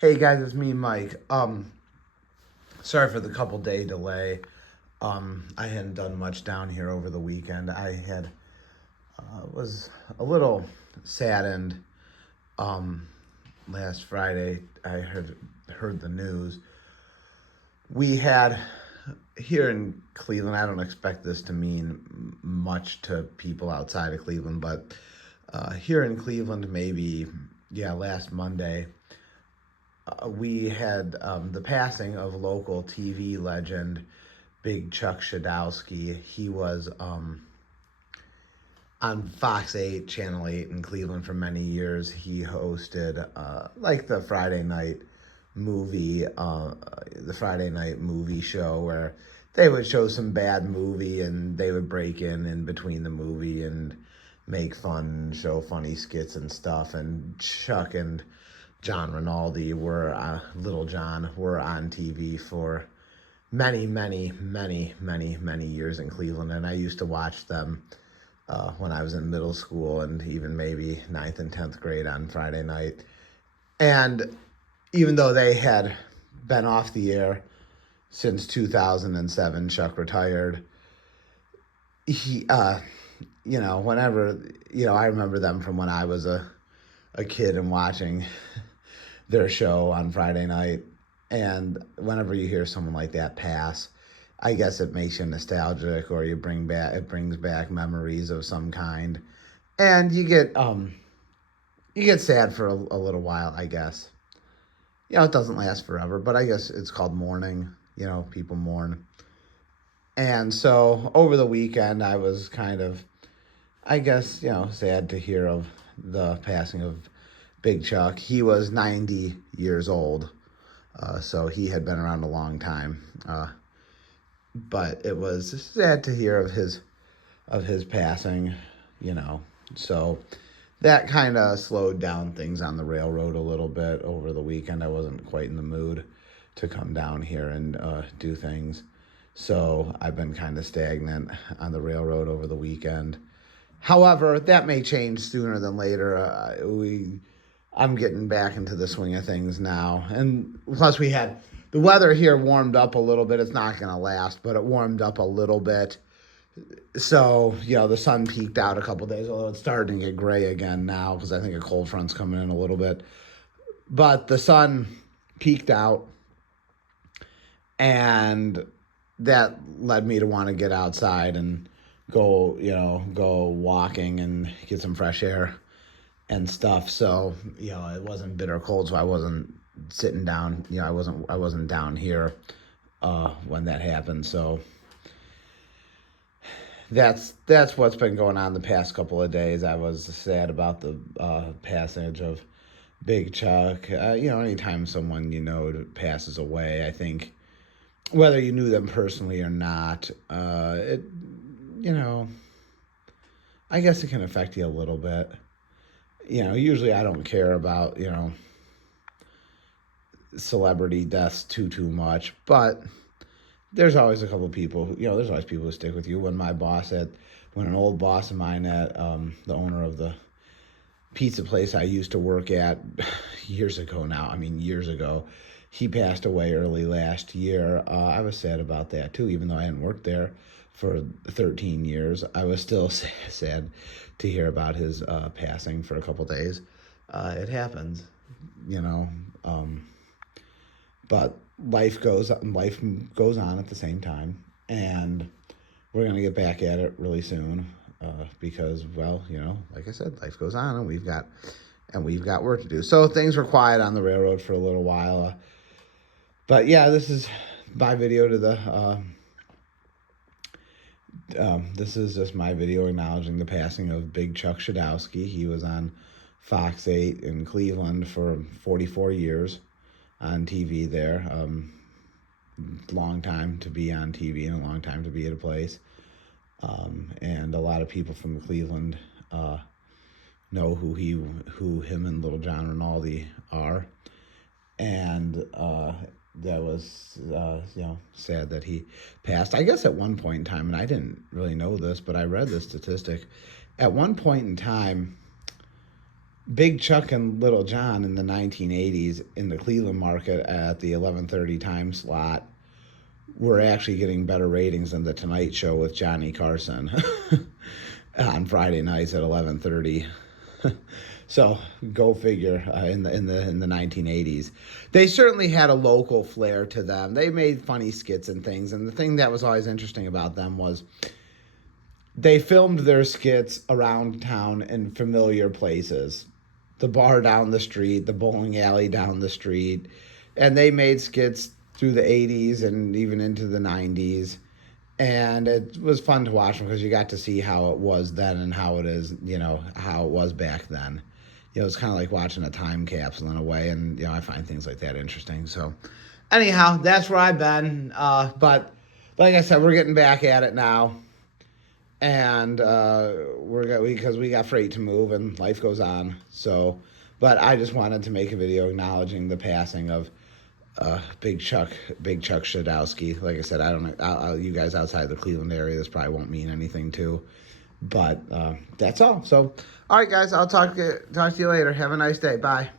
Hey guys, it's me, Mike. Sorry for the couple day delay. I hadn't done much down here over the weekend. I had was a little saddened. Um, Last Friday, I had heard the news. We had here in Cleveland. I don't expect this to mean much to people outside of Cleveland, but here in Cleveland, maybe last Monday we had the passing of local TV legend Big Chuck Shadowski. He was on Fox 8, Channel 8 in Cleveland for many years. He hosted like the Friday night movie show where they would show some bad movie and they would break in between the movie and make fun, show funny skits and stuff. And Chuck and John Rinaldi Little John were on TV for many years in Cleveland, and I used to watch them when I was in middle school and even maybe ninth and 10th grade on Friday night. And even though they had been off the air since 2007, Chuck retired. He, whenever, I remember them from when I was a kid and watching their show on Friday night. And whenever you hear someone like that pass, I guess it makes you nostalgic, or it brings back memories of some kind, and you get sad for a little while, I guess. It doesn't last forever, but I guess it's called mourning. People mourn. And so over the weekend, I was kind of, I guess, sad to hear of the passing of Big Chuck. He was 90 years old, so he had been around a long time. But it was sad to hear of his passing, you know. So that kind of slowed down things on the railroad a little bit over the weekend. I wasn't quite in the mood to come down here and do things. So I've been kind of stagnant on the railroad over the weekend. However, that may change sooner than later. I'm getting back into the swing of things now, and plus we had the weather here warmed up a little bit. It's not going to last, but it warmed up a little bit. So the sun peaked out a couple days, although it's starting to get gray again now because I think a cold front's coming in a little bit. But the sun peaked out, and that led me to want to get outside and go walking and get some fresh air and stuff. So it wasn't bitter cold, so I wasn't sitting down. I wasn't down here when that happened. So that's what's been going on the past couple of days. I was sad about the passage of Big Chuck. Anytime someone passes away, I think whether you knew them personally or not, it you know I guess it can affect you a little bit. Usually I don't care about celebrity deaths too much, but there's always a couple of people there's always people who stick with you. When an old boss of mine at the owner of the pizza place I used to work at years ago now, years ago, he passed away early last year. I was sad about that too, even though I hadn't worked there for 13 years. I was still sad to hear about his passing for a couple days. It happens, you know. But life goes on at the same time, and we're gonna get back at it really soon, because, well, like I said, life goes on, and we've got work to do. So things were quiet on the railroad for a little while, but yeah, this is my video to the. This is just my video acknowledging the passing of Big Chuck Shadowski. He was on Fox 8 in Cleveland for 44 years on TV there. Long time to be on TV and a long time to be at a place. And a lot of people from Cleveland know who him and Little John Rinaldi are. And that was sad that he passed. I guess at one point in time, and I didn't really know this, but I read this statistic. At one point in time, Big Chuck and Little John in the 1980s in the Cleveland market at the 11:30 time slot were actually getting better ratings than the Tonight Show with Johnny Carson on Friday nights at 11:30. So go figure. In the 1980s, they certainly had a local flair to them. They made funny skits and things, and the thing that was always interesting about them was they filmed their skits around town in familiar places. The bar down the street, the bowling alley down the street. And they made skits through the 80s and even into the 90s. And it was fun to watch them because you got to see how it was then and how it is, how it was back then. It's kind of like watching a time capsule in a way. And, I find things like that interesting. So, anyhow, that's where I've been. But like I said, we're getting back at it now. And because we got freight to move and life goes on. So, but I just wanted to make a video acknowledging the passing of Big Chuck Shadowski. Like I said, I don't know, you guys outside the Cleveland area, this probably won't mean anything to, but that's all. So, all right, guys, I'll talk to you later. Have a nice day. Bye.